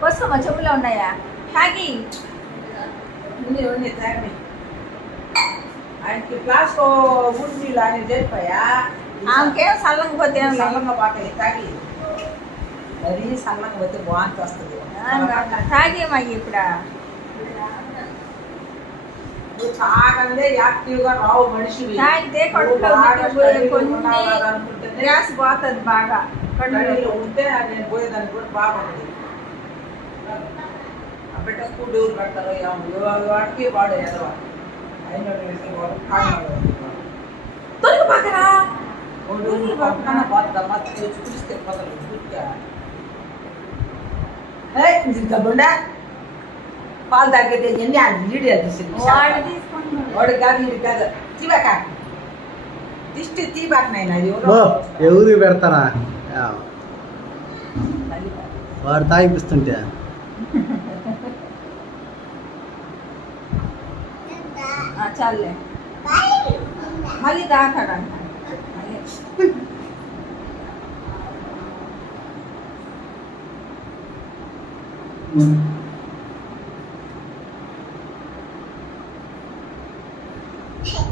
కోసమా చెప్పులో ఉన్నాయా తాగి ఉంది తాగి ఆయనకి ఫ్లాస్క్ ఊడి నీళ్ళు ఆయన జరిపోయా ఆమెకేం సల్లంగా పోతే సల్లంగా బాగా తాగి మరీ సల్లంగా పోతే బాగుంది వస్తుంది తాగేమా ఇప్పుడు నువ్వు తాగందే యాక్టివ్గా రావు మనిషి తాగితే కడుపులో కొన్ని గ్యాస్ పోతుంది బాగా కడుపులో ఉంటే నేను పోయేదాన్ని కూడా బాగుంటుంది ఆ బిడ్డ కూడు ఎవరు పెడతారో వాడికి వాడు ఎదవా అయిన తొలగి పక్కరా చూస్తే పోతాడు పూర్తిగా ఇంకా బొండా పాలు తాగితే ఎన్ని వీడియో తీసింది వాడు కాదు ఇది కాదు తీబాక దిష్టి తీబాక నాయన ఎవరు పెడతారా వాడు తాగిపిస్తుంటే చాలే మళ్ళీ తాగుతాడంట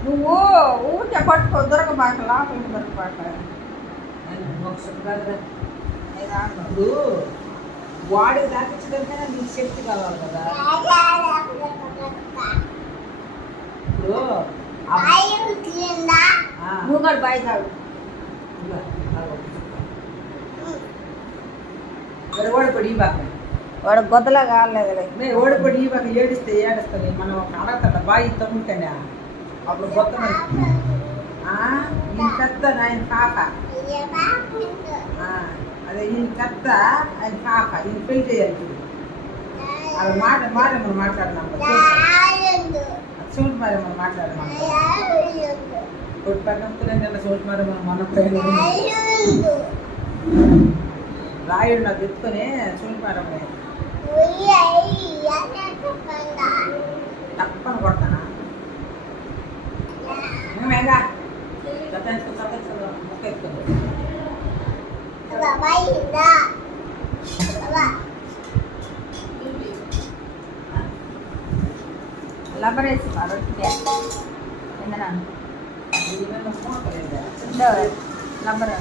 నువ్వు ఊరికే పట్టుకో దొరకబాక లోపల దొరకబాక ఇప్పుడు వాడికి తాపించడంటే నీకు శక్తి కావాలి కదా ఇప్పుడు నువ్వు కూడా బాయ్ తాగు ఓడిపడి ఈ బాక వాడు గొద్దలా కాలేదు ఓడిపడి ఈ బాక ఏడిస్తే ఏడుస్తుంది మనం ఒక అడగట బాయి తమ్ముతానే అప్పుడు గొత్త ఈ పెద్ద ఆయన కాక అదే ఈయన పెద్ద ఆయన కాక ఈయన పెళ్లి చేయాలి అది మనం మాట్లాడినాం సూట్ మరి మనం మాట్లాడినాం పక్కన నిన్న సూట్ మరి మనం మన రాయుడు నాకు ఎత్తుకొని సూట్ మరి తప్పని కొడతానా మేఘా ముక్క ఎత్తుకుంది లబరేసి రొట్టె ఎందనా లబర్